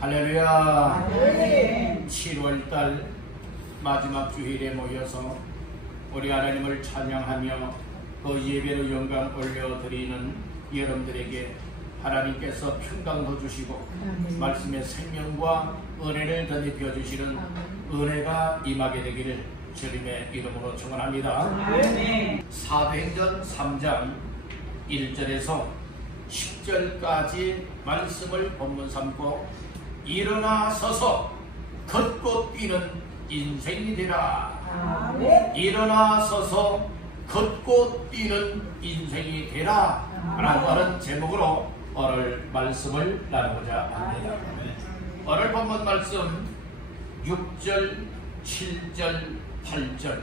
할렐루야. 7월달 마지막 주일에 모여서 우리 하나님을 찬양하며 그 예배로 영광 올려드리는 여러분들에게 하나님께서 평강도 주시고 말씀의 생명과 은혜를 덧입혀 주시는 은혜가 임하게 되기를 주님의 이름으로 축원합니다. 사도행전 3장 1절에서 10절까지 말씀을 본문 삼고 일어나 서서 걷고 뛰는 인생이 되라. 일어나 서서 걷고 뛰는 인생이 되라 라고 하는 제목으로 오늘 말씀을 나누고자 합니다. 오늘 본문 말씀 6절, 7절, 8절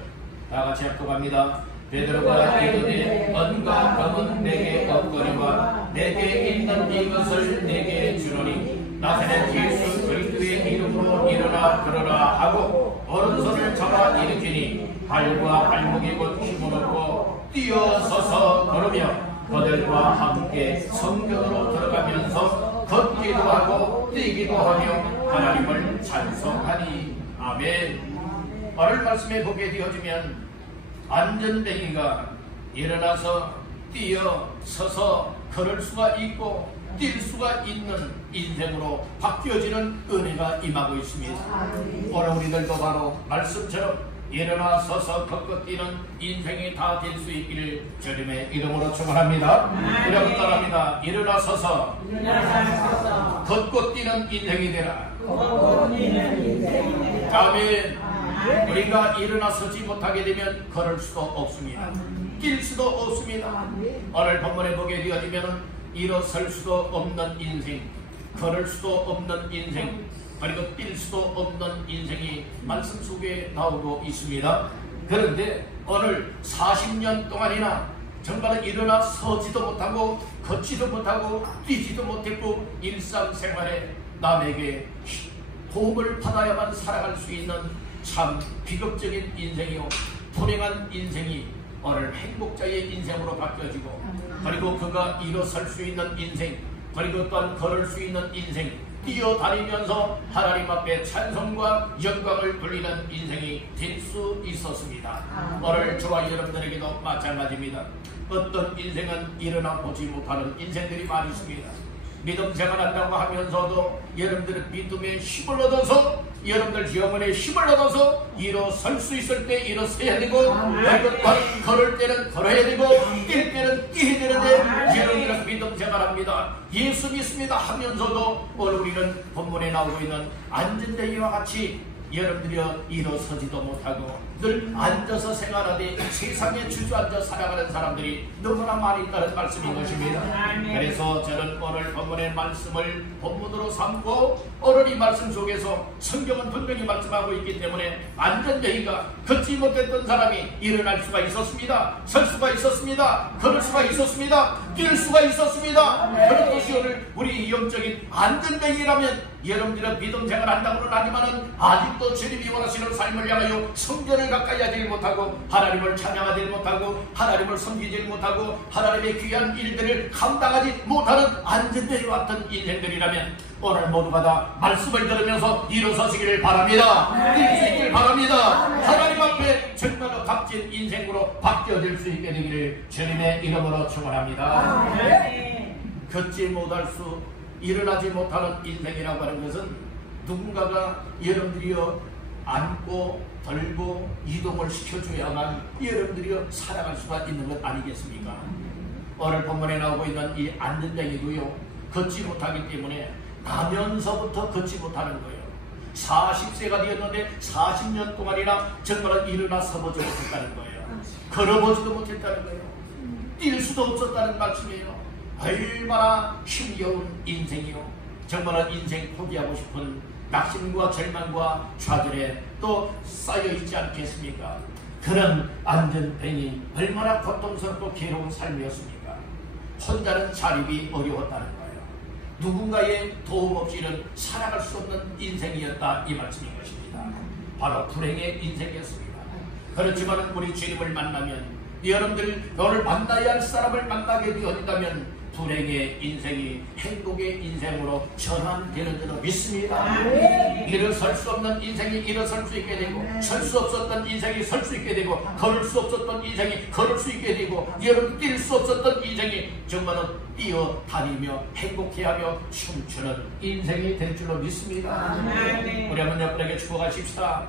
다 같이 합독합니다. 베드로가 이르되 은과 금은 내게 없거니와 내게 있는 이것을 내게 주노니 나사렛 예수 그리스도의 이름으로 일어나 걸어라 하고 오른손을 잡아 일으키니 발과 발목이 곧 힘을 얻고 뛰어서서 걸으며 그들과 함께 성전으로 들어가면서 걷기도 하고 뛰기도 하며 하나님을 찬송하니. 아멘. 오늘 말씀에 보게 되어지면 안전뱅이가 일어나서 뛰어 서서 걸을 수가 있고 뛸 수가 있는 인생으로 바뀌어지는 은혜가 임하고 있습니다. 오늘 우리들도 바로 말씀처럼 일어나 서서 걷고 뛰는 인생이 다 될 수 있기를 주님의 이름으로 축원합니다. 이라고 따라합니다. 일어나 서서 걷고 뛰는 인생이 되라. 아멘. 우리가 일어나서지 못하게 되면 걸을 수도 없습니다. 뛸 수도 없습니다. 오늘 본문에 보게 되어지면 일어설 수도 없는 인생, 걸을 수도 없는 인생, 그리고 뛸 수도 없는 인생이 말씀 속에 나오고 있습니다. 그런데 오늘 40년 동안이나 정말 일어나 서지도 못하고 걷지도 못하고 뛰지도 못했고 일상생활에 남에게 도움을 받아야만 살아갈 수 있는 참 비극적인 인생이요 불행한 인생이 오늘 행복자의 인생으로 바뀌어지고 그리고 그가 일어설 수 있는 인생 그리고 또한 걸을 수 있는 인생 뛰어다니면서 하나님 앞에 찬송과 영광을 돌리는 인생이 될 수 있었습니다. 오늘 저와 여러분들에게도 마찬가지입니다. 어떤 인생은 일어나 보지 못하는 인생들이 많이 있습니다. 믿음 생활한다고 하면서도 여러분들의 믿음의 힘을 얻어서 여러분들 영혼의 힘을 얻어서 일어설 수 있을 때 일어서야 되고 그리고 걸을 때는 걸어야 되고 뛸 때는 뛰어야 되는데 여러분들은 믿음 생활합니다. 예수 믿습니다 하면서도 오늘 우리는 본문에 나오고 있는 안전대기와 같이 여러분들이 일어서지도 못하고 늘 앉아서 생활하되 세상에 주저앉아 살아가는 사람들이 너무나 많이 있다는 말씀인 것입니다. 그래서 저는 오늘 본문의 말씀을 본문으로 삼고 오늘 이 말씀 속에서 성경은 분명히 말씀하고 있기 때문에 안전대기가 걷지 못했던 사람이 일어날 수가 있었습니다. 설 수가 있었습니다. 걸을 수가 있었습니다. 뛸 수가 있었습니다. 그런 것이 오늘 우리 영적인 안전대기라면 여러분들은 믿음 생활한다고는 하지만은 아직도 주님이 원하시는 삶을 향하여 성전을 가까이 하지 못하고 하나님을 찬양하지 못하고 하나님을 섬기지 못하고 하나님의 귀한 일들을 감당하지 못하는 안전대기와 같은 인생들이라면 오늘 모두가 다 말씀을 들으면서 일어서시기를 바랍니다. 뛸 수 있기를 바랍니다. 하나님 앞에 정말로 값진 인생으로 바뀌어질 수 있게 되기를 주님의 이름으로 축원합니다. 걷지 못할 수 일어나지 못하는 인생이라고 하는 것은 누군가가 여러분들이여 안고 들고 이동을 시켜줘야만 여러분들이여 살아갈 수가 있는 것 아니겠습니까? 오늘 본문에 나오고 있는 이 안전뱅이도요 걷지 못하기 때문에 나면서부터 걷지 못하는 거예요. 40세가 되었는데 40년 동안이나 정말 일어나 서보지 못했다는 거예요. 걸어보지도 못했다는 거예요. 뛸 수도 없었다는 말씀이에요. 얼마나 힘겨운 인생이요. 정말 인생 포기하고 싶은 낙심과 절망과 좌절에 또 쌓여있지 않겠습니까? 그런 안전뱅이 얼마나 고통스럽고 괴로운 삶이었습니까? 혼자는 자립이 어려웠다는 거예요. 누군가의 도움 없이는 살아갈 수 없는 인생이었다 이 말씀인 것입니다. 바로 불행의 인생이었습니다. 그렇지만 우리 주님을 만나면 여러분들 너를 만나야 할 사람을 만나게 되었다면 불행의 인생이 행복의 인생으로 전환되는 줄로 믿습니다. 일어설 수 없는 인생이 일어설 수 있게 되고, 설 수 없었던 인생이 설 수 있게 되고, 걸을 수 없었던 인생이 걸을 수 있게 되고, 여러분 뛸 수 없었던 인생이 정말로 뛰어다니며 행복해하며 춤추는 인생이 될 줄로 믿습니다. 우리 한번 옆분에게 축복하십시다.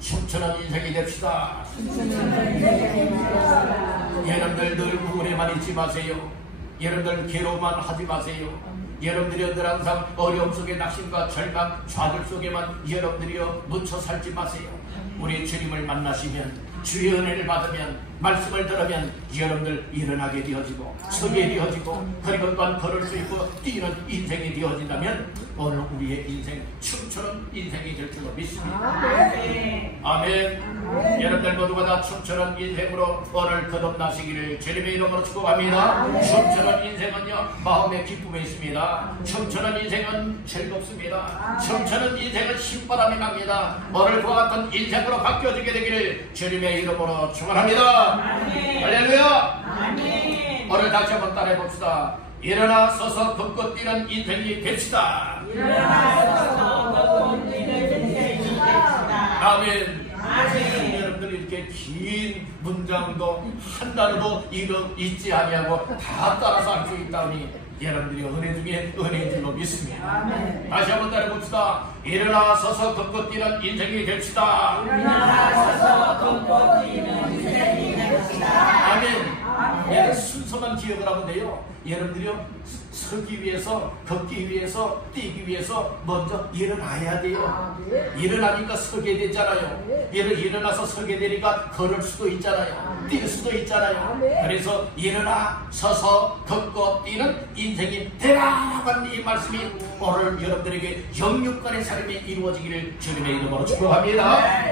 춤추는 인생이 됩시다. 여러분들 늘 우울에만 있지 마세요. 여러분들 괴로움만 하지 마세요. 여러분들이 늘 항상 어려움 속에 낙심과 절망, 좌절 속에만 여러분들이여 묻혀 살지 마세요. 우리 주님을 만나시면, 주의 은혜를 받으면, 말씀을 들으면 여러분들 일어나게 되어지고, 서게 되어지고, 그리고 또한 걸을 수 있고 뛰는 인생이 되어진다면 오늘 우리의 인생 춤추는 인생이 될 줄로 믿습니다. 아멘. 여러분들 모두가 다 춤추는 인생으로 오늘 거듭나시기를 주님의 이름으로 축복합니다. 춤추는 인생은요, 마음의 기쁨이 있습니다. 춤추는 인생은 즐겁습니다. 춤추는 인생은 신바람이 납니다. 오늘 그와 같은 인생으로 바뀌어지게 되기를 주님의 이름으로 축원합니다. 할렐루야. 오늘 다시 한번 따라해 봅시다. 일어나 서서 걷고 뛰는 인생이 됩시다. 아멘. 여러분들이 이렇게 긴 문장도 한 단어도 잊지 아니하고 다 따라서 할 수 있다니 여러분들이 은혜 중에 은혜인 줄로 믿습니다. 다시 한번 따라해 봅시다. 일어나 서서 걷고 뛰는 인생이 됩시다. 아멘. 순서만 기억을 하면 돼요. 여러분들이요, 서기 위해서, 걷기 위해서, 뛰기 위해서 먼저 일어나야 돼요. 일어나니까 서게 되잖아요. 일어나서 서게 되니까 걸을 수도 있잖아요. 뛸 수도 있잖아요. 그래서 일어나 서서 걷고 뛰는 인생이 되라는 이 말씀이 오늘 여러분들에게 영육간의 삶이 이루어지기를 주님의 이름으로 축복합니다.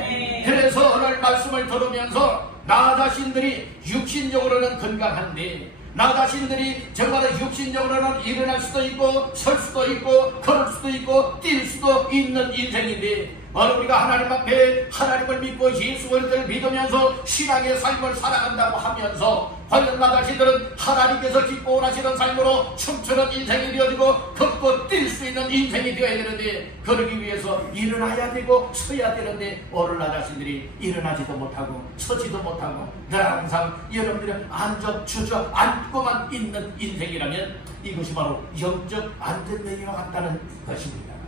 그래서 오늘 말씀을 들으면서 나 자신들이 육신적으로는 건강한데, 나 자신들이 정말 육신적으로는 일어날 수도 있고 설 수도 있고 걸을 수도 있고 뛸 수도 있는 인생인데, 오늘 우리가 하나님 앞에 하나님을 믿고 예수를 믿으면서 신앙의 삶을 살아간다고 하면서 과연 나 자신들은 하나님께서 기뻐 원하시는 삶으로 춤추는 인생이 되어지고 걷고 뛸 수 있는 인생이 되어야 되는데, 그러기 위해서 일어나야 되고 서야 되는데 오늘 나 자신들이 일어나지도 못하고 서지도 못하고 늘 항상 여러분들이 앉아 주저 앉고만 있는 인생이라면 이것이 바로 영적 안전뱅이와 같다는 것입니다.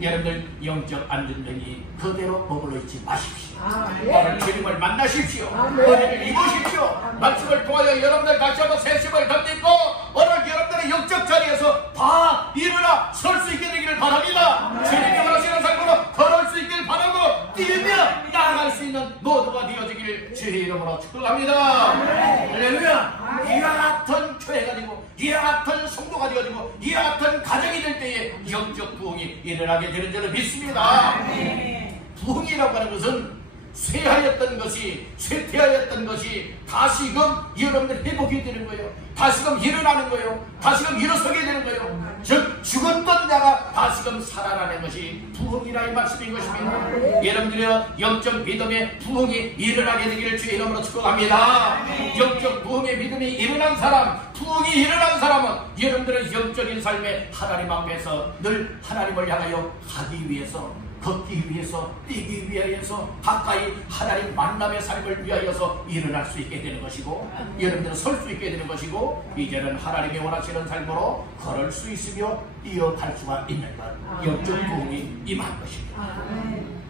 여러분들 영적 안전뱅이 그대로 머물러 있지 마십시오. 오늘 주님을 만나십시오. 은혜를 입으십시오. 말씀을 통하여 여러분들 다시 한번 새심을 덧입고 오늘 여러분들의 영적 자리에서 다 일어나 설 수 있게 되기를 바랍니다. 주님이 원하시는 삶으로 걸을 수 있길 바라고 뛰며 나아갈 수 있는 모두가 되어지기를 주의 이름으로 축복합니다. 할렐루야. 이와 같은 교회가 되고 이와 같은 성도가 되어지고 이와 같은 가정이 될 때에 영적 부흥이 일어나게 되는 줄을 믿습니다. 부흥이라고 하는 것은 쇠하였던 것이, 쇠퇴하였던 것이 다시금 여러분들 회복이 되는 거예요. 다시금 일어나는 거예요. 다시금 일어서게 되는 거예요. 즉 죽었던 자가 다시금 살아나는 것이 부흥이라 이 말씀인 것입니다. 여러분들의 영적 믿음의 부흥이 일어나게 되기를 주의 이름으로 축복합니다. 영적 부흥의 믿음이 일어난 사람, 부흥이 일어난 사람은 여러분들의 영적인 삶에 하나님 앞에서 늘 하나님을 향하여 가기 위해서, 걷기 위해서, 뛰기 위하여서 가까이 하나님 만남의 삶을 위하여서 일어날 수 있게 되는 것이고, 여러분들은 설 수 있게 되는 것이고, 이제는 하나님이 원하시는 삶으로 걸을 수 있으며 뛰어갈 수가 있는 것, 영적 부흥이 임한 것입니다.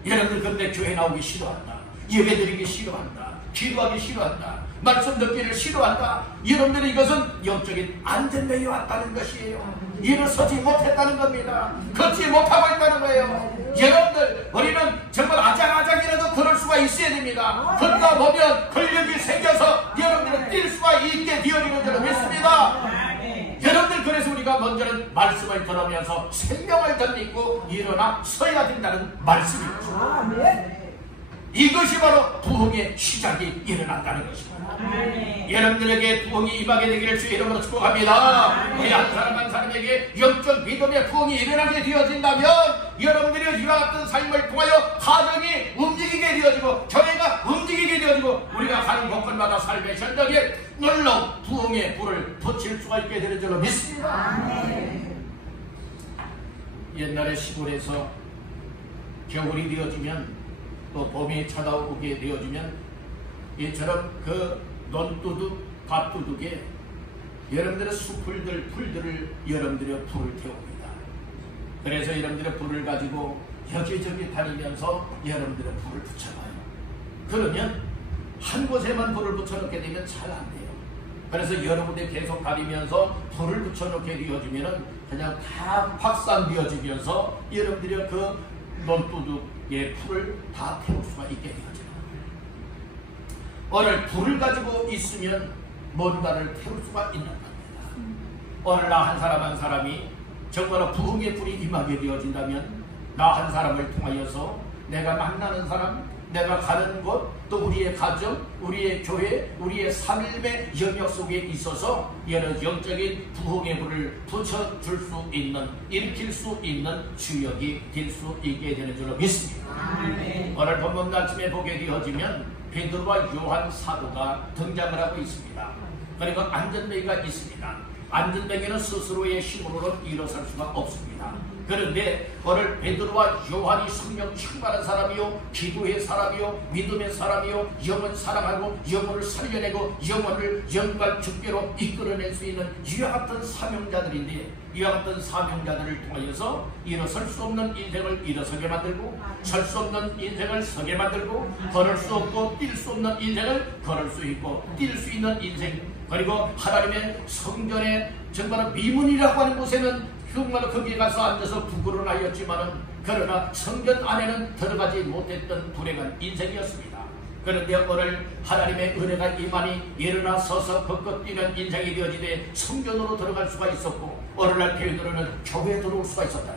여러분들 그런데 교회 나오기 싫어한다, 예배드리기 싫어한다, 기도하기 싫어한다, 말씀 듣기를 싫어한다. 여러분들이 이것은 영적인 안전뱅이 왔다는 것이에요. 일어서지 못했다는 겁니다. 걷지 못하고 있다는 거예요. 여러분들, 우리는 정말 아장아장이라도 걸을 수가 있어야 됩니다. 걷다 보면 근력이 생겨서 여러분들은 뛸 수가 있게 되어지는 줄로 믿습니다. 여러분들, 그래서 우리가 먼저는 말씀을 들으면서 생명을 덧입고 일어나 서야 된다는 말씀입니다. 이것이 바로 부흥의 시작이 일어난다는 것입니다. 여러분들에게 부흥이 임하게 되기를 주의 이름으로 축복합니다. 우리 한 사람 한 사람에게 영적 믿음의 부흥이 일어나게 되어진다면 여러분들이 이와 같은 삶을 통하여 가정이 움직이게 되어지고 교회가 움직이게 되어지고 우리가 가는 곳곳마다 삶의 현장에 놀라운 부흥의 불을 붙일 수가 있게 되는 줄로 믿습니다. 옛날에 시골에서 겨울이 되어지면 또 봄이 찾아오게 되어지면 이처럼 그 논두둑, 밭두둑에 여러분들의 풀들을 여러분들의 불을 태웁니다. 그래서 여러분들의 불을 가지고 여기저기 다니면서 여러분들의 불을 붙여봐요. 그러면 한 곳에만 불을 붙여놓게 되면 잘 안 돼요. 그래서 여러 군데 계속 다니면서 불을 붙여놓게 되어지면 그냥 다 확산되어지면서 여러분들의 그 논두둑의 풀을 다 태울 수가 있게 되어져요. 오늘 불을 가지고 있으면 뭔가를 태울 수가 있는 겁니다. 오늘 나 한 사람 한 사람이 정말로 부흥의 불이 임하게 되어진다면 나 한 사람을 통하여서 내가 만나는 사람, 내가 가는 곳, 또 우리의 가정, 우리의 교회, 우리의 삶의 영역 속에 있어서 여러 영적인 부흥의 불을 붙여줄 수 있는, 일으킬 수 있는 주역이 될 수 있게 되는 줄로 믿습니다. 오늘 본문 아침에 보게 되어지면 베드로와 요한 사도가 등장을 하고 있습니다. 그리고 안전뱅이가 있습니다. 안전뱅이는 스스로의 힘으로는 일어설 수가 없습니다. 그런데 오늘 베드로와 요한이 성령 충만한 사람이요, 기도의 사람이요, 믿음의 사람이요, 영혼 사랑하고 영혼을 살려내고 영혼을 영광 주께로 이끌어낼 수 있는 이와 같은 사명자들인데, 이와 같은 사명자들을 통하여서 일어설 수 없는 인생을 일어서게 만들고, 설 수 없는 인생을 서게 만들고, 걸을 수 없고 뛸 수 없는 인생을 걸을 수 있고 뛸 수 있는 인생, 그리고 하나님의 성전에 정말 미문이라고 하는 곳에는 정말 거기에 가서 앉아서 부끄러워하였지만은 그러나 성전 안에는 들어가지 못했던 불행한 인생이었습니다. 그런데 오늘 하나님의 은혜가 임하니 일어나 서서 벚꽃 뛰는 인생이 되어지되 성전으로 들어갈 수가 있었고, 오늘날 교회들은 교회에 들어올 수가 있었다.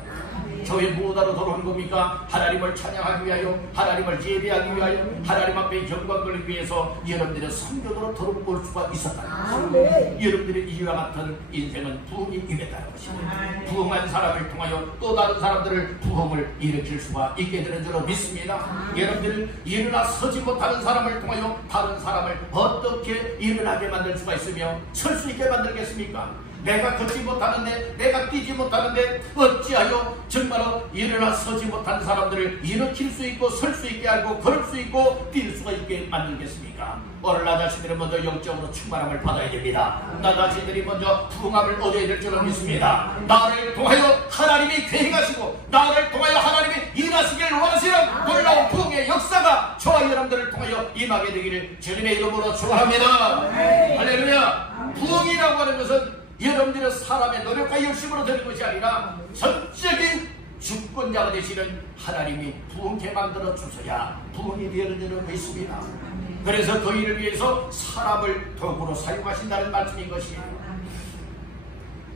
교회 무엇하러 들어온 겁니까? 하나님을 찬양하기 위하여, 하나님을 예배하기 위하여, 하나님 앞에 영광 돌리기 위해서 여러분들의 성전으로 들어올 수가 있었다. 여러분들의 이와 같은 인생은 부흥이 임했다는 것입니다. 부흥한 사람을 통하여 또 다른 사람들을 부흥을 일으킬 수가 있게 되는 줄로 믿습니다. 여러분들은 일어나 서지 못하는 사람을 통하여 다른 사람을 어떻게 일어나게 만들 수가 있으며 설 수 있게 만들겠습니까? 내가 걷지 못하는데, 내가 뛰지 못하는데 어찌하여 정말로 일어나 서지 못한 사람들을 일으킬 수 있고 설 수 있게 하고 걸을 수 있고 뛸 수가 있게 만들겠습니까? 오늘 나 자신들이 먼저 영적으로 충만함을 받아야 됩니다. 나 자신들이 먼저 부흥함을 얻어야 될 줄로 믿습니다. 나를 통하여 하나님이 계획하시고 나를 통하여 하나님이 일하시길 원하시는 놀라운 부흥의 역사가 저와 여러분들을 통하여 임하게 되기를 주님의 이름으로 축원합니다. 할렐루야. 부흥이라고 하는 것은 여러분들의 사람의 노력과 열심으로 되는 것이 아니라 전적인 주권자가 되시는 하나님이 부흥케 만들어 주셔야 부흥이 되는 줄을 믿습니다. 그래서 그 일을 위해서 사람을 도구로 사용하신다는 말씀인 것이에요.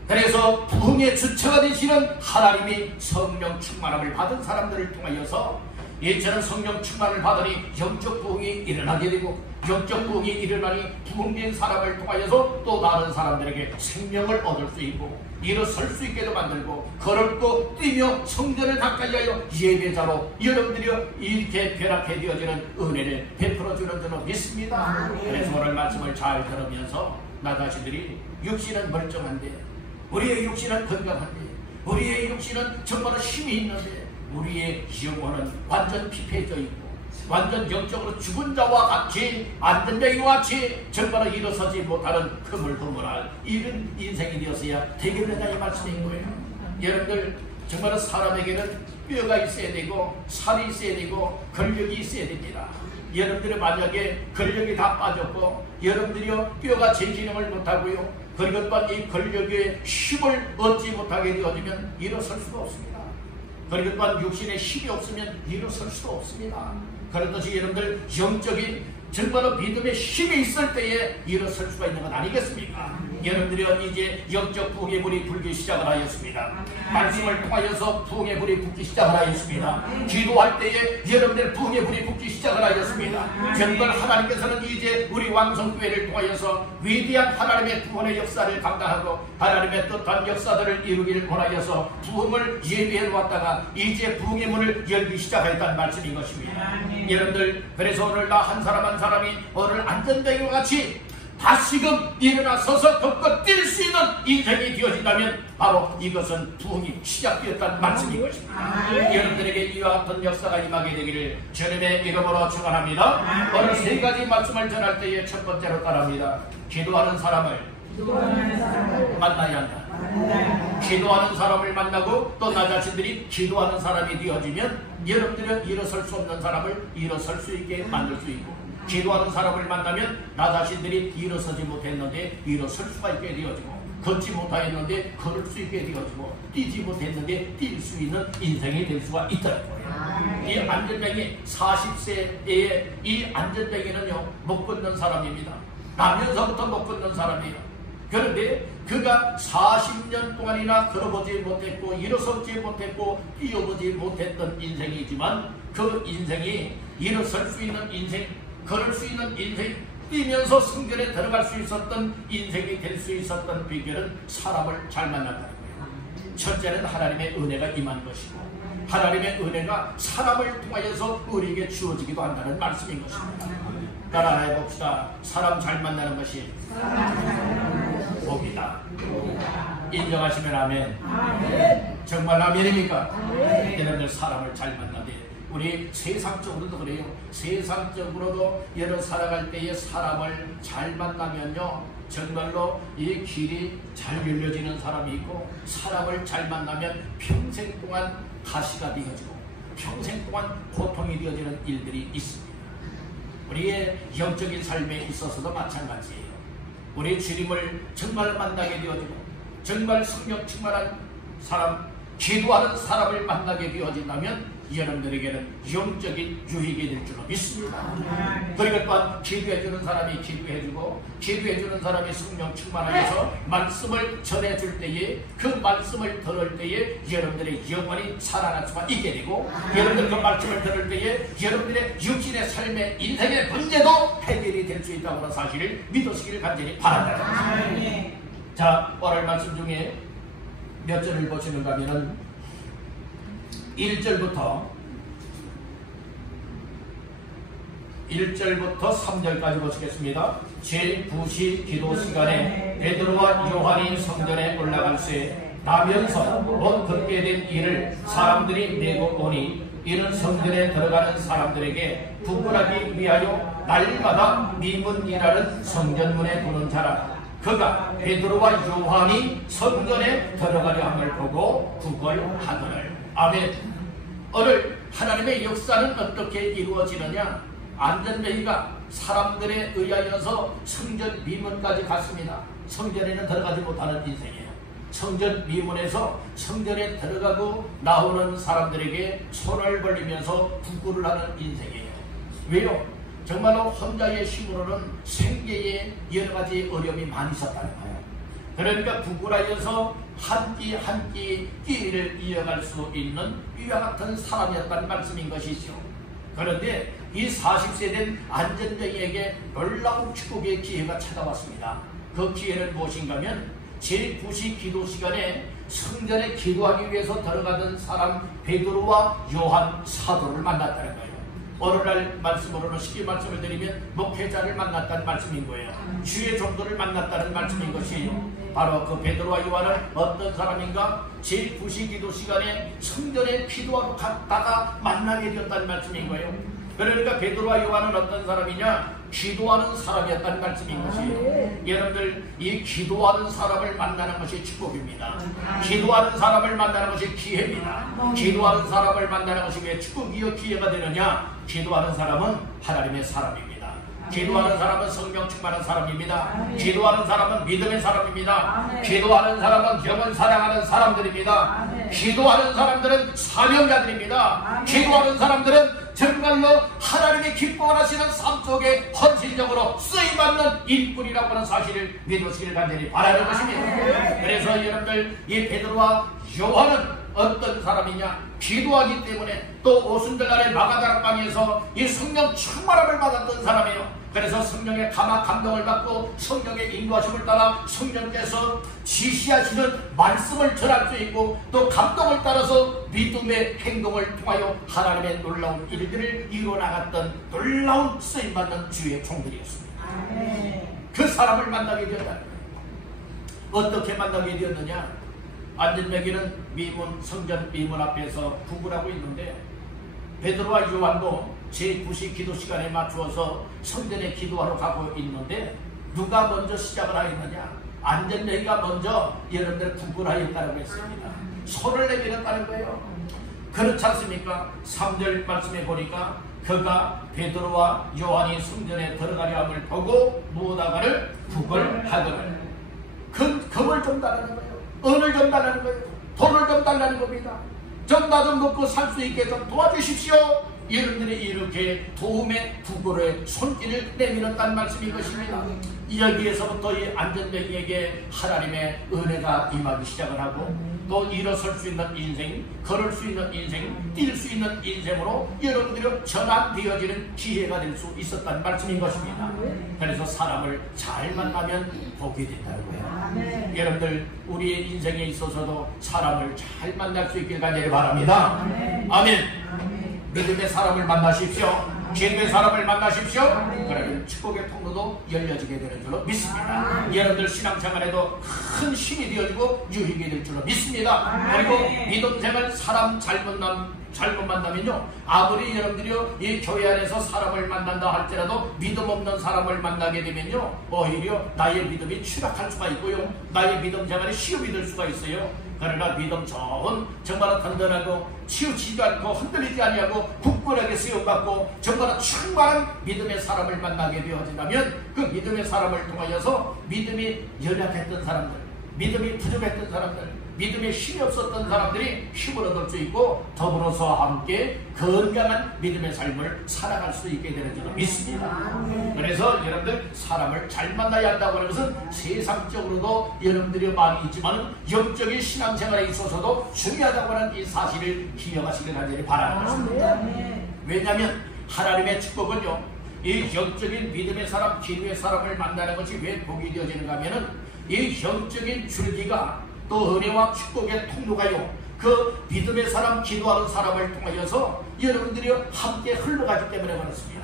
그래서 부흥의 주체가 되시는 하나님이 성령 충만함을 받은 사람들을 통하여서 이처럼 성령 충만을 받으니 영적 부흥이 일어나게 되고, 영적 부흥이 일어나니 부흥된 사람을 통하여서 또 다른 사람들에게 생명을 얻을 수 있고 일어설 수 있게도 만들고 걸었고 뛰며 성전을 가까이 하여 예배자로 여러분들이 이렇게 변화해 되어지는 은혜를 베풀어주는 줄로 믿습니다. 그래서 오늘 말씀을 잘 들으면서 나 자신들이 육신은 멀쩡한데, 우리의 육신은 건강한데, 우리의 육신은 정말 힘이 있는데 우리의 영혼은 완전 피폐해져 있고 완전 영적으로 죽은 자와 같이 안전뱅이와 같이 정말 일어서지 못하는 흐물흐물할 이런 인생이 되었어야 되겠느냐 이 말씀인 거예요. 여러분들 정말 사람에게는 뼈가 있어야 되고 살이 있어야 되고 근력이 있어야 됩니다. 여러분들이 만약에 근력이 다 빠졌고 여러분들이요 뼈가 제 기능을 못하고요, 그리고 또한 이 근력의 힘을 얻지 못하게 되어지면 일어설 수가 없습니다. 그리고 또한 육신의 힘이 없으면 일어설 수가 없습니다. 그렇듯이 여러분들 영적인 정말로 믿음의 힘이 있을 때에 일어설 수가 있는 건 아니겠습니까? 여러분들이 이제 영적 부흥의 불이 불기 시작을 하였습니다. 말씀을 통하여서 부흥의 불이 붙기 시작을 하였습니다. 기도할 때에 여러분들 부흥의 불이 붙기 시작을 하였습니다. 정말 하나님께서는 이제 우리 왕성교회를 통하여서 위대한 하나님의 구원의 역사를 감당하고 하나님의 뜻한 역사들을 이루기를 원하여서 부흥을 예비해 놓았다가 이제 부흥의 문을 열기 시작하였다는 말씀인 것입니다. 여러분들, 그래서 오늘 나 한 사람 한 사람이 오늘 안전뱅이와 같이 다시금 일어나서서 걷고 뛸 수 있는 인생이 되어진다면 바로 이것은 부흥이 시작되었다는 말씀인 것입니다. 여러분들에게 이와 같은 역사가 임하게 되기를 주님의 이름으로 축원합니다. 오늘 세 가지 말씀을 전할 때에 첫 번째로 따릅니다. 기도하는 사람을 만나야 한다. 기도하는 사람을 만나고 또 나 자신들이 기도하는 사람이 되어지면 여러분들은 일어설 수 없는 사람을 일어설 수 있게 만들 수 있고, 기도하는 사람을 만나면 나 자신들이 일어서지 못했는데 일어설 수가 있게 되어지고, 걷지 못하였는데 걸을 수 있게 되어지고, 뛰지 못했는데 뛸 수 있는 인생이 될 수가 있다는 거예요. 이 안전뱅이 40세의 이 안전뱅이는요 못 걷는 사람입니다. 나면서부터 못 걷는 사람이에요. 그런데 그가 40년 동안이나 걸어보지 못했고 일어서지 못했고 뛰어보지 못했던 인생이지만 그 인생이 일어설 수 있는 인생, 걸을 수 있는 인생, 뛰면서 성전에 들어갈 수 있었던 인생이 될 수 있었던 비결은 사람을 잘 만난다는 거예요. 첫째는 하나님의 은혜가 임한 것이고, 하나님의 은혜가 사람을 통하여서 우리에게 주어지기도 한다는 말씀인 것입니다. 따라 해봅시다. 사람 잘 만나는 것이 복이다. 인정하시면 아멘. 정말 아멘입니까? 여러분들 사람을 잘 만나되, 우리 세상적으로도 그래요. 세상적으로도 여러 살아갈 때에 사람을 잘 만나면요 정말로 이 길이 잘 열려지는 사람이 있고, 사람을 잘 만나면 평생 동안 가시가 되어지고 평생 동안 고통이 되어지는 일들이 있습니다. 우리의 영적인 삶에 있어서도 마찬가지예요. 우리 주님을 정말 만나게 되어지고 정말 성령 충만한 사람, 기도하는 사람을 만나게 되어진다면 여러분들에게는 영적인 유익이 될 줄로 믿습니다. 그리고 또한 기도해주는 사람이 기도해주고 기도해주는 사람이 성령 충만하여서 말씀을 전해줄 때에 그 말씀을 들을 때에 여러분들의 영혼이 살아날 수가 있게 되고, 여러분들 그 말씀을 들을 때에 여러분들의 육신의 삶의 인생의 문제도 해결이 될 수 있다는 사실을 믿으시기를 간절히 바란다. 자, 오늘 말씀 중에 몇 절을 보시는가 하면은 1절부터 3절까지 보시겠습니다. 제9시 기도 시간에 베드로와 요한이 성전에 올라갈새 나면서 못 걷게 된 이를 사람들이 메고 오니, 이는 성전에 들어가는 사람들에게 부끄러기 위하여 날마다 미문이라는 성전문에 두는 자라. 그가 베드로와 요한이 성전에 들어가려 함을 보고 구걸하더라. 아멘. 오늘 하나님의 역사는 어떻게 이루어지느냐? 안전뱅이가 사람들에 의하여서 성전 미문까지 갔습니다. 성전에는 들어가지 못하는 인생이에요. 성전 미문에서 성전에 들어가고 나오는 사람들에게 손을 벌리면서 부구를 하는 인생이에요. 왜요? 정말로 혼자의 힘으로는 생계에 여러 가지 어려움이 많이 있었다는 거예요. 그러니까 부구라여서 한 끼 한 끼 끼를 이어갈 수 있는 이와 같은 사람이었다는 말씀인 것이죠. 그런데 이 40세 된 안전뱅이에게 놀라운 축복의 기회가 찾아왔습니다. 그 기회는 무엇인가 하면 제9시 기도 시간에 성전에 기도하기 위해서 들어가던 사람 베드로와 요한 사도를 만났다는 거예요. 오늘날 말씀으로는 쉽게 말씀을 드리면 목회자를 만났다는 말씀인 거예요. 주의 종들을 만났다는 말씀인 것이에요. 바로 그 베드로와 요한은 어떤 사람인가? 제9시 기도 시간에 성전에 기도하러 갔다가 만나게 되었다는 말씀인 거예요. 그러니까 베드로와 요한은 어떤 사람이냐? 기도하는 사람이었다는 말씀인 것이에요. 여러분들, 이 기도하는 사람을 만나는 것이 축복입니다. 기도하는 사람을 만나는 것이 기회입니다. 기도하는 사람을 만나는 것이 왜 축복이요 기회가 되느냐? 기도하는 사람은 하나님의 사람입니다. 기도하는 사람은 성령 충만한 사람입니다. 기도하는 사람은 믿음의 사람입니다. 기도하는 사람은 영을 사랑하는 사람들입니다. 기도하는 사람들은 사명자들입니다. 기도하는 사람들은 정말로 하나님이 기뻐하시는 삶 속에 헌신적으로 쓰임받는 일꾼이라고 하는 사실을 믿으시길 간절히 바라는 것입니다. 그래서 여러분들 이 베드로와 요한은 어떤 사람이냐? 기도하기 때문에 또 오순절날에 마가다락방에서 이 성령 충만함을 받았던 사람이에요. 그래서 성령의 감동을 받고 성령의 인도하심을 따라 성령께서 지시하시는 말씀을 전할 수 있고 또 감동을 따라서 믿음의 행동을 통하여 하나님의 놀라운 일들을 이루어나갔던 놀라운 쓰임받는 주의 종들이었습니다. 그 사람을 만나게 되었다는 거예요. 어떻게 만나게 되었느냐? 안전매기는 미문, 성전 미문 앞에서 구분하고 있는데 베드로와 요한도 제9시 기도 시간에 맞추어서 성전에 기도하러 가고 있는데 누가 먼저 시작을 하였느냐? 안전매기가 먼저 여러분들 구분하였다고 했습니다. 손을 내밀었다는 거예요. 그렇지 않습니까? 3절 말씀에 보니까 그가 베드로와 요한이 성전에 들어가려 함을 보고 무엇하가를 구걸하거늘. 금을 좀 달라는 거예요. 은을 좀 달라는 거예요. 돈을 좀 달라는 겁니다. 좀 나 좀 먹고 살 수 있게 좀 도와주십시오. 여러분들이 이렇게 도움의 구걸에 손길을 내밀었다는 말씀인 것입니다. 여기에서부터 이 안전뱅이에게 하나님의 은혜가 임하기 시작을 하고 또 일어설 수 있는 인생, 걸을 수 있는 인생, 뛸 수 있는 인생으로 여러분들이 전환되어지는 기회가 될 수 있었다는 말씀인 것입니다. 그래서 사람을 잘 만나면 복이 된다는 거예요. 여러분들 우리의 인생에 있어서도 사람을 잘 만날 수 있길 간절히 바랍니다. 아멘. 믿음의 사람을 만나십시오. 기도의 사람을 만나십시오. 그러면 축복의 통로도 열려지게 되는 줄로 믿습니다. 여러분들 신앙생활에도 큰 힘이 되어지고 유익이 될 줄로 믿습니다. 그리고 믿음생활 사람 잘못 만나면요, 아무리 여러분들이요 이 교회 안에서 사람을 만난다 할지라도 믿음 없는 사람을 만나게 되면요 오히려 나의 믿음이 추락할 수가 있고요, 나의 믿음 생활이 시험이 될 수가 있어요. 그러나 믿음 좋은 정말 든든하고 치우치지 않고 흔들리지 아니하고 굳건하게 세움받고 정말 충만한 믿음의 사람을 만나게 되어진다면 그 믿음의 사람을 통하여서 믿음이 연약했던 사람들, 믿음이 부족했던 사람들, 믿음에 힘이 없었던 사람들이 힘을 얻을 수 있고 더불어서 함께 건강한 믿음의 삶을 살아갈 수 있게 되는 줄 믿습니다. 그래서 여러분들 사람을 잘 만나야 한다고 하는 것은 세상적으로도 여러분들이 많이 있지만 영적인 신앙생활에 있어서도 중요하다고 하는 이 사실을 기억하시길 간절히 바라는 것입니다. 왜냐하면 하나님의 축복은요, 이 영적인 믿음의 사람, 기도의 사람을 만나는 것이 왜 복이 되어지는가 하면은 이 영적인 줄기가 또 은혜와 축복의 통로가요, 그 믿음의 사람, 기도하는 사람을 통하여서 여러분들이 함께 흘러가기 때문에 그렇습니다.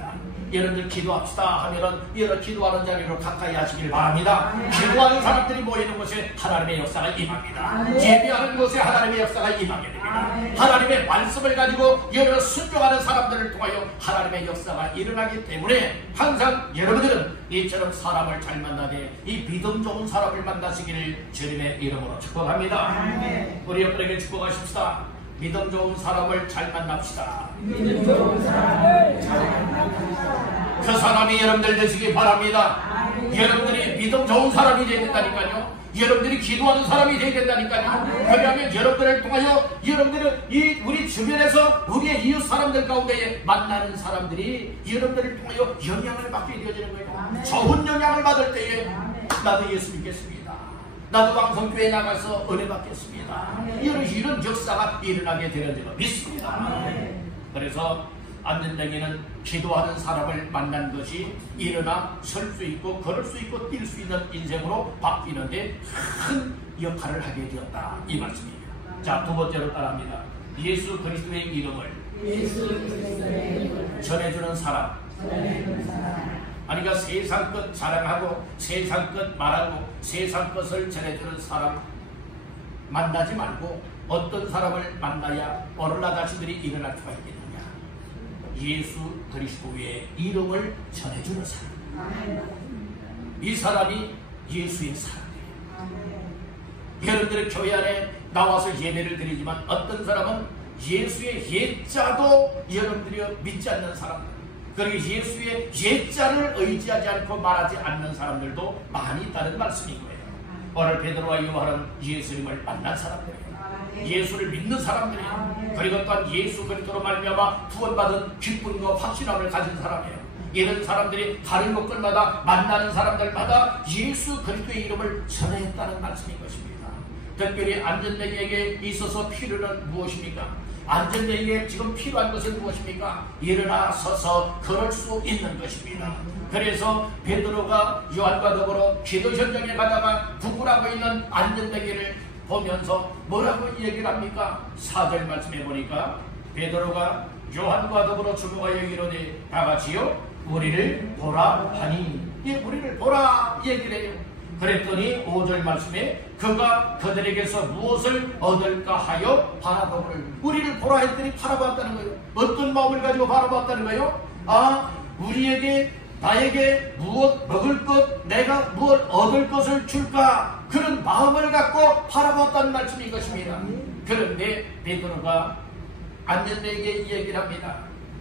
여러분들 기도합시다 하면은 여러 기도하는 자리로 가까이 하시길 바랍니다. 기도하는 사람들이 모이는 곳에 하나님의 역사가 임합니다. 예배하는 곳에 하나님의 역사가 임하게 됩니다. 하나님의 말씀을 가지고 여러 순종하는 사람들을 통하여 하나님의 역사가 일어나기 때문에 항상 여러분들은 이처럼 사람을 잘 만나되 이 믿음 좋은 사람을 만나시기를 주님의 이름으로 축복합니다. 우리 여러분에게 축복하십시다. 믿음 좋은 사람을 잘 만납시다. 믿음 좋은 사람을 잘 만납시다. 그 사람이 여러분들 되시기 바랍니다. 여러분들이 믿음 좋은 사람이 되어야 된다니까요. 여러분들이 기도하는 사람이 되어야 된다니까요. 그러면 여러분들을 통하여 여러분들은 이 우리 주변에서 우리의 이웃 사람들 가운데 만나는 사람들이 여러분들을 통하여 영향을 받게 되어지는 거예요. 좋은 영향을 받을 때에 나도 예수 믿겠습니다. 나도 방송교회 나가서 은혜 받겠습니다. 이런 역사가 일어나게 되는 줄 믿습니다. 그래서 안전뱅이는 기도하는 사람을 만난 것이 일어나 설 수 있고 걸을 수 있고 뛸 수 있는 인생으로 바뀌는데 큰 역할을 하게 되었다, 이 말씀입니다. 자, 두 번째로 따라합니다. 예수 그리스도의 이름을 전해주는 사람. 그러니까 세상 것 자랑하고 세상 것 말하고 세상 것을 전해주는 사람 만나지 말고 어떤 사람을 만나야 오늘날 자신들이 일어날 수가 있겠느냐? 예수 그리스도의 이름을 전해주는 사람. 이 사람이 예수의 사람이에요. 여러분들의 교회 안에 나와서 예배를 드리지만 어떤 사람은 예수의 예자도 여러분들이 믿지 않는 사람들, 그리고 예수의 예자를 의지하지 않고 말하지 않는 사람들도 많이 있다는 말씀인 거예요. 오늘 베드로와 요한은 예수님을 만난 사람들이에요. 예수를 믿는 사람들이에요. 그리고 또한 예수 그리스도로 말미암아 구원받은 기쁨과 확신함을 가진 사람이에요. 이런 사람들이 가는 곳들마다 만나는 사람들마다 예수 그리스도의 이름을 전했다는 말씀인 것입니다. 특별히 안전뱅이에게 있어서 필요는 무엇입니까? 안전뱅이에게 지금 필요한 것은 무엇입니까? 일어나 서서 걸을 수 있는 것입니다. 그래서 베드로가 요한과 더불어 기도 현장에 가다가 구부라고 있는 안전뱅이를 보면서 뭐라고 얘기를 합니까? 4절 말씀해 보니까 베드로가 요한과 더불어 주목하여 이르되 다같이요 우리를 보라 하니, 이 우리를 보라 얘기를 해요. 그랬더니 5절 말씀에 그가 그들에게서 무엇을 얻을까 하여 바라보를, 우리를 보라 했더니 바라봤다는 거예요. 어떤 마음을 가지고 바라봤다는 거예요? 우리에게 나에게 무엇 먹을 것, 내가 무엇 얻을 것을 줄까, 그런 마음을 갖고 바라봤다는 말씀인 것입니다. 그런데 베드로가 안전뱅이에게 얘기를 합니다.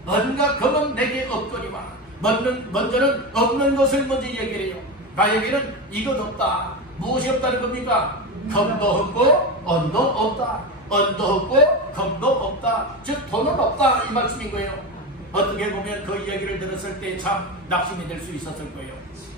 언가 금은 내게 없거니와, 먼저는 없는 것을 먼저 얘기를 해요. 나에게는 이것 없다. 무엇이 없다는 겁니까? 금도 없고 언도 없다. 언도 없고 금도 없다. 즉 돈은 없다, 이 말씀인 거예요. 어떻게 보면 그 얘기를 들었을 때 참 낙심이 될 수 있었을 거예요.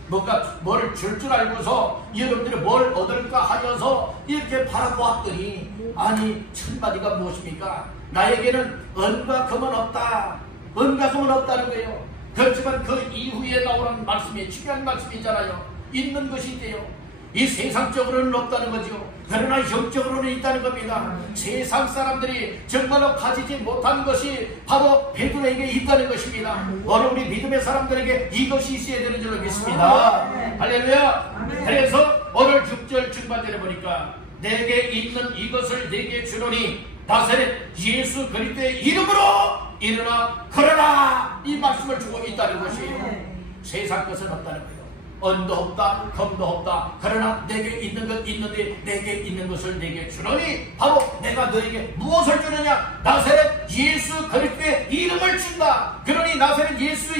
뭔가 뭘 줄 줄 알고서 여러분들이 뭘 얻을까 하여서 이렇게 바라보았더니, 아니 첫마디가 무엇입니까? 나에게는 은과 금은 없다. 은과 금은 없다는 거예요. 그렇지만 그 이후에 나오는 말씀이 중요한 말씀이잖아요. 있는 것이 있대요. 이 세상적으로는 없다는 거죠. 그러나 영적으로는 있다는 겁니다. 세상 사람들이 정말로 가지지 못한 것이 바로 베드로에게 있다는 것입니다. 오늘 우리 믿음의 사람들에게 이것이 있어야 되는 줄로 믿습니다. 할렐루야. 그래서 오늘 6절 중반절에 보니까 내게 있는 이것을 내게 주노니 나사렛 예수 그리스도의 이름으로 일어나 걸어라, 이 말씀을 주고 있다는 것이에요. 세상 것은 없다는 거예요. 언도 없다, 금도 없다. 그러나 내게 있는 것 있는데 내게 있는 것을 내게 주노니 바로 내가 너에게 무엇을 주느냐? 나사렛 예수 그리스도의 이름을 준다. 그러니 나사렛 예수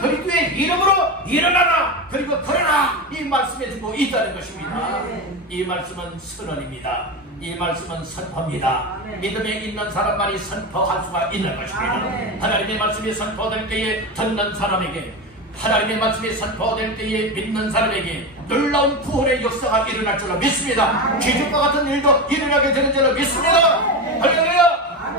그리스도의 이름으로 일어나라, 그리고 걸어라, 이 말씀해 주고 있다는 것입니다. 이 말씀은 선언입니다. 이 말씀은 선포입니다. 믿음에 있는 사람만이 선포할 수가 있는 것입니다. 하나님의 말씀이 선포될 때에 듣는 사람에게, 하나님의 말씀이 선포될 때에 믿는 사람에게 놀라운 구원의 역사가 일어날 줄로 믿습니다. 기적과 같은 일도 일어나게 되는 줄로 믿습니다. 할렐루야.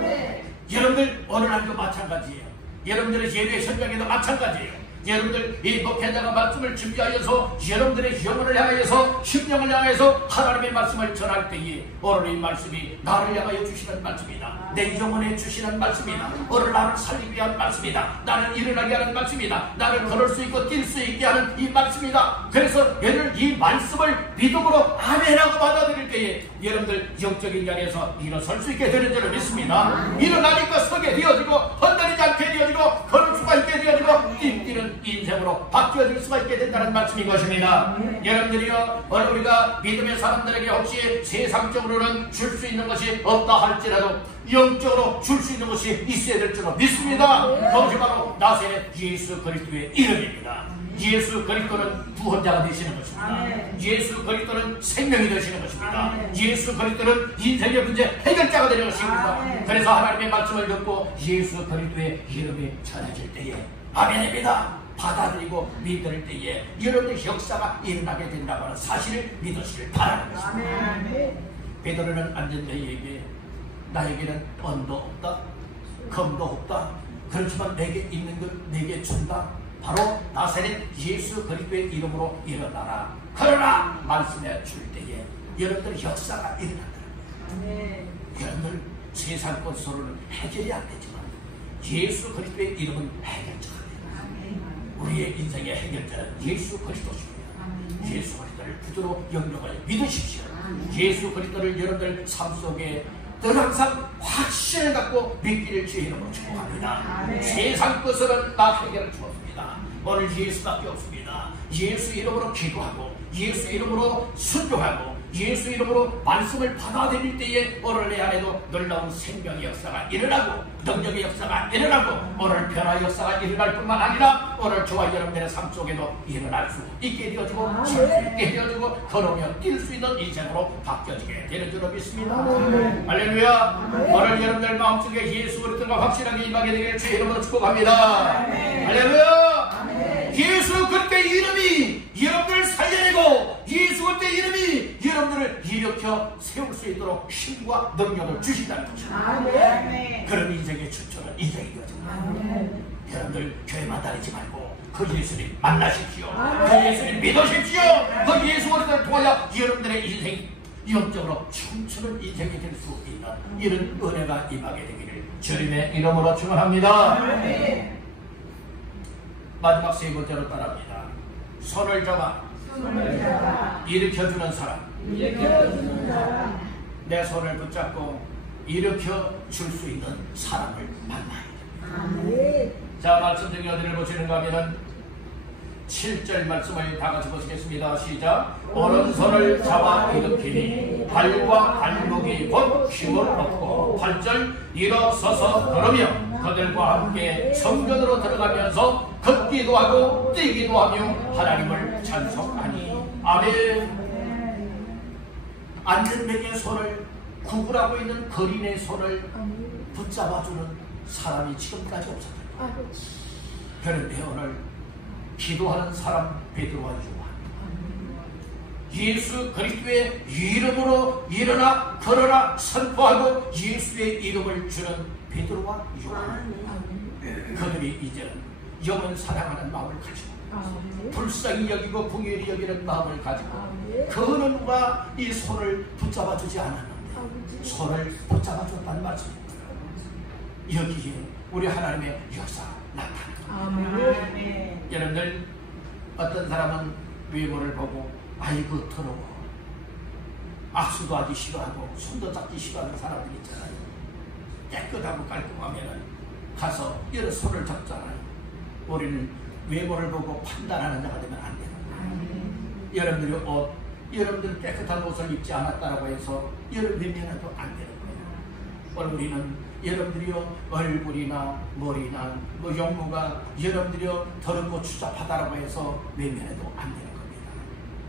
여러분들 오늘 하루도 마찬가지예요. 여러분들의 예배 현장에도 마찬가지예요. 여러분들 이 목회자가 말씀을 준비하여서 여러분들의 영혼을 향하여서 심령을 향하여서 하나님의 말씀을 전할 때에 오늘 이 말씀이 나를 향하여 주시는 말씀이다. 내 영혼에 주시는 말씀이다. 오늘 나를 살리기 위한 말씀이다. 나를 일어나게 하는 말씀이다. 나를 걸을 수 있고 뛸 수 있게 하는 이 말씀이다. 그래서 여러분 이 말씀을 믿음으로 아멘하고 받아들일 때에 여러분들 영적인 자리에서 일어설 수 있게 되는 줄을 믿습니다. 일어나니까 서게 되어지고 흔들리지 않게 되어지고 걸을 수가 있게 되어지고 뛰는 인생으로 바뀌어질 수가 있게 된다는 말씀인 것입니다. 여러분들이요, 오늘 우리가 믿음의 사람들에게 혹시 세상적으로는 줄 수 있는 것이 없다 할지라도 영적으로 줄 수 있는 것이 있어야 될 줄로 믿습니다. 그것이 바로 나사렛 예수 그리스도의 이름입니다. 예수 그리스도는 구원자가 되시는 것입니다. 예수 그리스도는 생명이 되시는 것입니다. 예수 그리스도는 인생의 문제 해결자가 되는 것입니다. 그래서 하나님의 말씀을 듣고 예수 그리스도의 이름이 전해질 때에 아멘입니다. 받아들이고 믿을 때에 여러분의 역사가 일어나게 된다고 하는 사실을 믿으시길 바라는 것입니다. 베드로는 안전자에게 나에게는 언도 없다, 금도 없다. 그렇지만 내게 있는 것 내게 준다. 바로 나사렛 예수 그리스도의 이름으로 일어나라, 걸어라 말씀해 줄 때에 여러분들 역사가 일어난다. 여러분들 세상 것으로는 해결이 안 되지만 예수 그리스도의 이름은 해결자가 됩니다. 우리의 인생의 해결자는 예수 그리스도십니다. 예수 그리스도를 구주로 영접하여 믿으십시오. 예수 그리스도를 여러분들 삶 속에 늘 항상 확신을 갖고 믿기를 주의 이름으로 축복합니다. 세상 것으로는 나 해결을 주었습니다. 오늘 예수밖에 없습니다. 예수 이름으로 기도하고 예수 이름으로 순종하고 예수 이름으로 말씀을 받아들일 때에 오늘 내 안에도 놀라운 생명의 역사가 일어나고 능력의 역사가 일어나고 오늘 변화의 역사가 일어날 뿐만 아니라 오늘 저와 여러분들의 삶 속에도 일어날 수 있게 되어지고 설 수 있게 되어지고 걸으며 뛸 수 있는 인생으로 바뀌어지게 되는 줄로 믿습니다. 할렐루야. 오늘 여러분들 마음속에 예수 그리스도가 확실하게 임하게 되기를 주의 이름으로 축복합니다. 할렐루야. 예수 그리스도의 이름이 여러분들을 살려내고 예수 그리스도의 이름이 여러분들을 일으켜 세울 수 있도록 힘과 능력을 주신다는 것입니다. 그런 인생의 추천은 인생이 되어집니다. 여러분들 교회만 다니지 말고 그 예수님 만나십시오. 그 예수님 믿으십시오. 그 예수 그리스도를 통하여 여러분들의 인생이 영적으로 춤추는 인생이 될 수 있는 이런 은혜가 임하게 되기를 주님의 이름으로 축원합니다. 마지막 세 번째로 따라합니다. 손을 잡아 일으켜주는 사람. 내 손을 붙잡고 일으켜 줄 수 있는 사람을 만나야 됩니다. 자, 말씀 중에 어디를 보시는가 하면은 7절 말씀을 다 같이 보시겠습니다. 시작. 오른손을 잡아 일으키니 발과 발목이 곧 힘을 얻고 8절 일어서서 걸으며 그들과 함께 성전으로 들어가면서 걷기도 하고 뛰기도 하며 하나님을 찬송하니. 아멘. 안전뱅이의 손을 구부라고 있는 거린의 손을 붙잡아주는 사람이 지금까지 없었다. 그런데 오늘 기도하는 사람 베드로와 요한, 예수 그리스도의 이름으로 일어나 걸어라 선포하고 예수의 이름을 주는 베드로와 요한, 그들이 이제는 영을 사랑하는 마음을 가지고 불쌍히 여기고 긍휼히 여기는 마음을 가지고 그 어느 누가 이 손을 붙잡아 주지 않았는데 손을 붙잡아 줬다는 말씀입니다. 여기에 우리 하나님의 역사가 나타납니다. 여러분들, 어떤 사람은 외모를 보고 아이고 더러워, 악수도 하기 싫어하고 손도 잡기 싫어하는 사람들 있잖아요. 깨끗하고 깔끔하면 가서 여러 손을 잡잖아요. 우리는 외모를 보고 판단하는 자가 되면 안 되는 거예요. 여러분들이 깨끗한 옷을 입지 않았다고 해서 여러분 외면해도 안 되는 거예요. 오늘 우리는 여러분들이요 얼굴이나 머리나 뭐 용모가 여러분들이요 더럽고 추잡하다라고 해서 외면해도 안 되는 겁니다.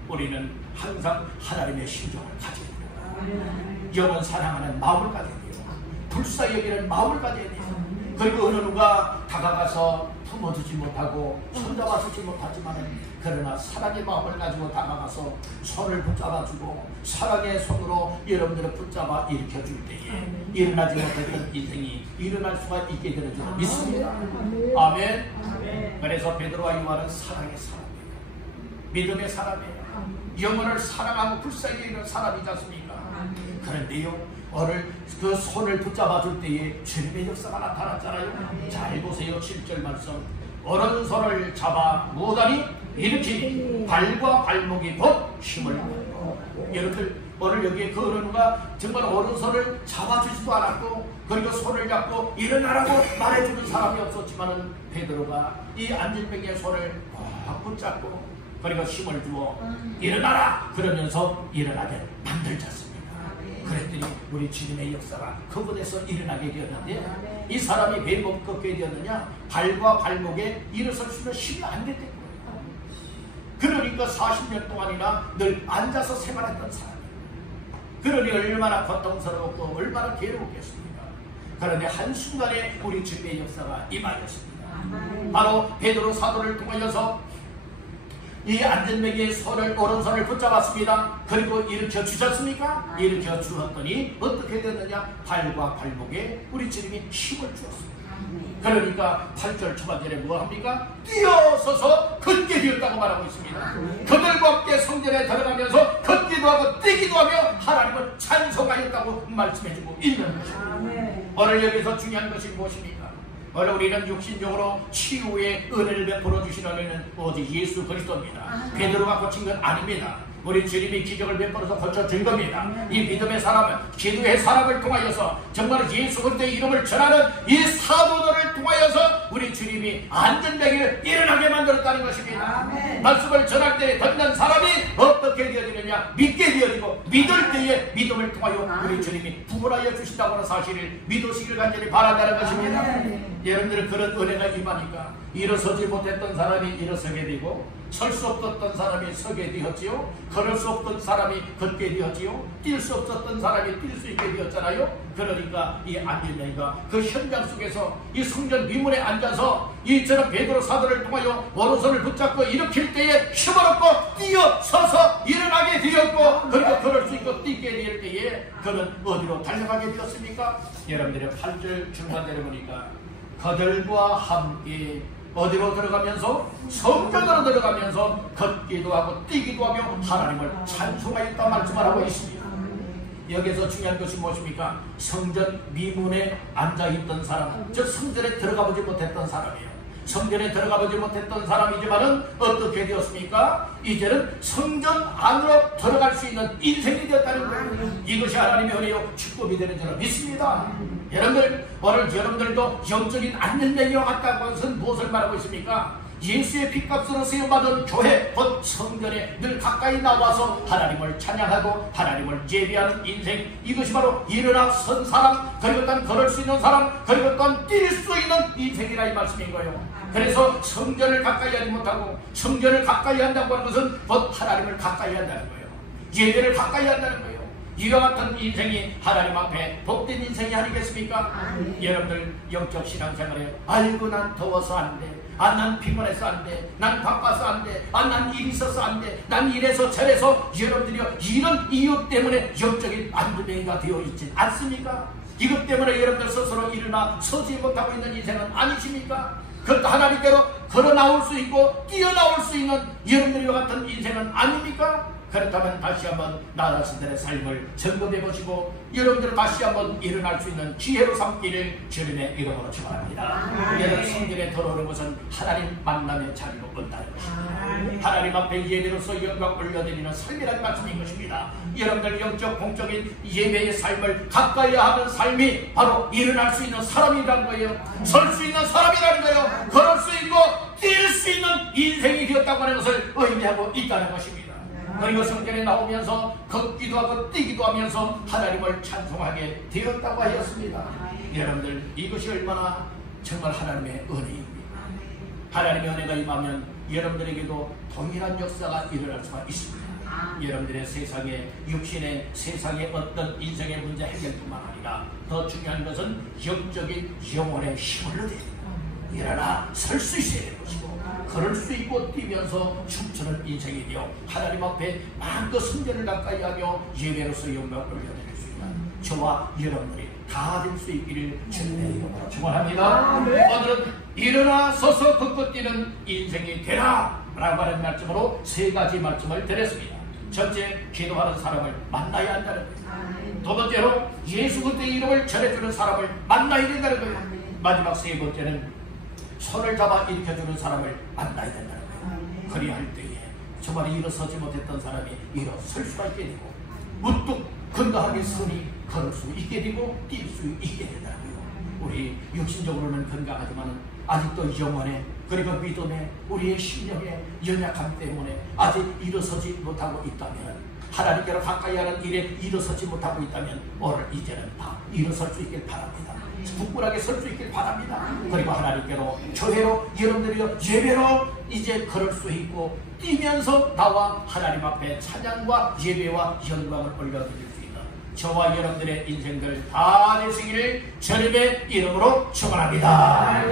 우리는 항상 하나님의 심정을 가져야 돼요. 영원 사랑하는 마음을 가져야 돼요. 불쌍히 여기는 마음을 가져야 돼요. 그리고 어느 누가 다가가서 품어주지 못하고 손잡아주지 못하지만은 그러나 사랑의 마음을 가지고 다가가서 손을 붙잡아주고 사랑의 손으로 여러분들을 붙잡아 일으켜줄 때에 일어나지 못했던 인생이 일어날 수가 있게 되는 줄 믿습니다. 아멘. 그래서 베드로와 요한은 사랑의 사람이에요. 믿음의 사람이에요. 영혼을 사랑하고 불쌍히 여기는 사람이지 않습니까? 그런데요, 오늘 그 손을 붙잡아줄 때에 주님의 역사가 나타났잖아요. 잘 보세요. 7절 말씀. 오른손을 잡아 무단히 일으키니 발과 발목이 곧 힘을 얻고. 여러분들, 오늘 여기에 그 어른가 정말 오른손을 잡아주지도 않았고 그리고 손을 잡고 일어나라고 말해주는 사람이 없었지만은 베드로가 이 안전뱅이의 손을 꽉 붙잡고 그리고 힘을 주어 일어나라 그러면서 일어나게 만들었습니다. 그랬더니 우리 주님의 역사가 그곳에서 일어나게 되었는데 이 사람이 왜 못 걷게 되었느냐? 발과 발목에 일어설 수 있는 힘이 안 됐던 거예요. 그러니까 40년 동안이나 늘 앉아서 생활했던 사람이에요. 그러니 얼마나 고통스럽고 얼마나 괴로웠겠습니까? 그런데 한순간에 우리 주님의 역사가 임하였습니다. 바로 베드로 사도를 통하여서 이 안전뱅이의 손을 오른손을 붙잡았습니다. 그리고 일으켜 주셨습니까? 일으켜 주었더니 어떻게 되느냐? 발과 발목에 우리 주님이 힘을 주었습니다. 그러니까 8절 초반절에 뭐합니까? 뛰어서서 걷게 되었다고 말하고 있습니다. 그들과 함께 성전에 들어가면서 걷기도 하고 뛰기도 하며 하나님을 찬송하였다고 말씀해주고 있는 것입니다. 오늘 여기서 중요한 것이 무엇입니까? 오늘 우리는 육신적으로 치유의 은혜를 베풀어 주시는 은혜는 오직 예수 그리스도입니다. 베드로가 고친 건 아닙니다. 우리 주님이 기적을 베풀어서 고쳐준 겁니다. 이 믿음의 사람은 기도의 사람을 통하여서 정말 예수 그리스도의 이름을 전하는 이 사도들을 통하여서 우리 주님이 안전되기를 일어나게 만들었다는 것입니다. 말씀을 전할 때 듣는 사람이 어떻게 되어지느냐? 믿게 되어지고 믿을 때에 믿음을 통하여 우리 주님이 구원하여 주신다고 하는 사실을 믿으시길 간절히 바란다는 것입니다. 여러분들은 그런 은혜가 임하니까 일어서지 못했던 사람이 일어서게 되고 설 수 없었던 사람이 서게 되었지요. 걸을 수 없던 사람이 걷게 되었지요. 뛸 수 없었던 사람이 뛸 수 있게 되었잖아요. 그러니까 이 안전자가 그 현장 속에서 이 성전 미문에 앉아서 이처럼 베드로 사도를 통하여 오른손을 붙잡고 일으킬 때에 힘을 얻고 뛰어서서 일어나게 되었고 그리고 걸을 수 있고 뛰게 될 때에 그는 어디로 달려가게 되었습니까? 여러분들의 8절 중간 내려보니까 그들과 함께 어디로 들어가면서 성전으로 들어가면서 걷기도 하고 뛰기도 하며 하나님을 찬송하였다 말씀을 하고 있습니다. 여기서 중요한 것이 무엇입니까? 성전 미문에 앉아있던 사람, 저 성전에 들어가보지 못했던 사람이에요. 성전에 들어가보지 못했던 사람이지만은 어떻게 되었습니까? 이제는 성전 안으로 들어갈 수 있는 인생이 되었다는 거예요. 이것이 하나님의 은혜요 축복이 되는 줄로 믿습니다. 여러분들, 오늘 여러분들도 영적인 안전자가 왔다고 하는 것은 무엇을 말하고 있습니까? 예수의 핏값으로 세움받은 교회, 곧 성전에 늘 가까이 나와서 하나님을 찬양하고 하나님을 예배하는 인생, 이것이 바로 일어나 선 사람, 그리고 또 걸을 수 있는 사람, 그리고 또 뛸 수 있는 인생이라 이 말씀인 거예요. 그래서 성전을 가까이 하지 못하고 성전을 가까이 한다고 하는 것은 곧 하나님을 가까이 한다는 거예요. 예배를 가까이 한다는 거예요. 이와 같은 인생이 하나님 앞에 복된 인생이 아니겠습니까? 여러분들 영적 신앙생활에 아이고 난 더워서 안 돼, 난 피곤해서 안 돼, 난 바빠서 안 돼, 난 일이 있어서 안 돼, 난 이래서 저래서, 여러분들이요 이런 이유 때문에 영적인 안전뱅이가 되어 있지 않습니까? 이것 때문에 여러분들 스스로 일어나 서지 못하고 있는 인생은 아니십니까? 그것도 하나님께로 걸어 나올 수 있고 뛰어나올 수 있는 여러분들과 같은 인생은 아닙니까? 그렇다면 다시 한번 나 자신들의 삶을 점검해 보시고 여러분들 다시 한번 일어날 수 있는 기회로 삼기를 주님의 이름으로 축원합니다. 여러분 성전에 들어오는 것은 하나님 만남의 자리로 온다는 것입니다. 하나님 앞에 예배로서 영광 올려드리는 삶이라는 말씀인 것입니다. 여러분들 영적 공적인 예배의 삶을 가까이 하는 삶이 바로 일어날 수 있는 사람이라는 거예요. 설 수 있는 사람이라는 거예요. 걸을 수 있고 뛸 수 있는 인생이 되었다고 하는 것을 의미하고 있다는 것입니다. 그리고 성전에 나오면서 걷기도 하고 뛰기도 하면서 하나님을 찬송하게 되었다고 하였습니다. 여러분들 이것이 얼마나 정말 하나님의 은혜입니다. 하나님의 은혜가 임하면 여러분들에게도 동일한 역사가 일어날 수가 있습니다. 여러분들의 세상에 육신의 세상의 어떤 인생의 문제 해결뿐만 아니라 더 중요한 것은 영적인 영혼의 힘을 얻어야 됩니다. 일어나 설 수 있어야 되는 것이고 걸을 수 있고 뛰면서 춤추는 인생이 되어 하나님 앞에 마음껏 성전을 가까이 하며 예배로서 영광을 올려드릴 수 있는 저와 여러분들이 다 될 수 있기를 주님의 이름으로 축원합니다. 오늘은 일어나 서서 걷고 뛰는 인생이 되라 라고 하는 말씀으로 세 가지 말씀을 드렸습니다. 첫째, 기도하는 사람을 만나야 한다는 거예요. 두 번째로 예수 그리스도의 이름을 전해주는 사람을 만나야 된다는 거예요. 마지막 세 번째는 손을 잡아 일으켜주는 사람을 만나야 된다는 거예요. 그리할 때에 정말 일어서지 못했던 사람이 일어설 수가 있게 되고 문득 건강하게 서니 걸을 수 있게 되고 뛸 수 있게 된다는 거예요. 우리 육신적으로는 건강하지만 아직도 영혼에 그리고 믿음에 우리의 심령에 연약함 때문에 아직 일어서지 못하고 있다면, 하나님께로 가까이 하는 일에 일어서지 못하고 있다면 오늘 이제는 다 일어설 수 있길 바랍니다. 굳건하게 설 수 있길 바랍니다. 그리고 하나님께로 교회로 여러분들이 예배로 이제 걸을 수 있고 뛰면서 나와 하나님 앞에 찬양과 예배와 영광을 올려드릴 수 있는 저와 여러분들의 인생들 다 되시기를 주님의 이름으로 축원합니다.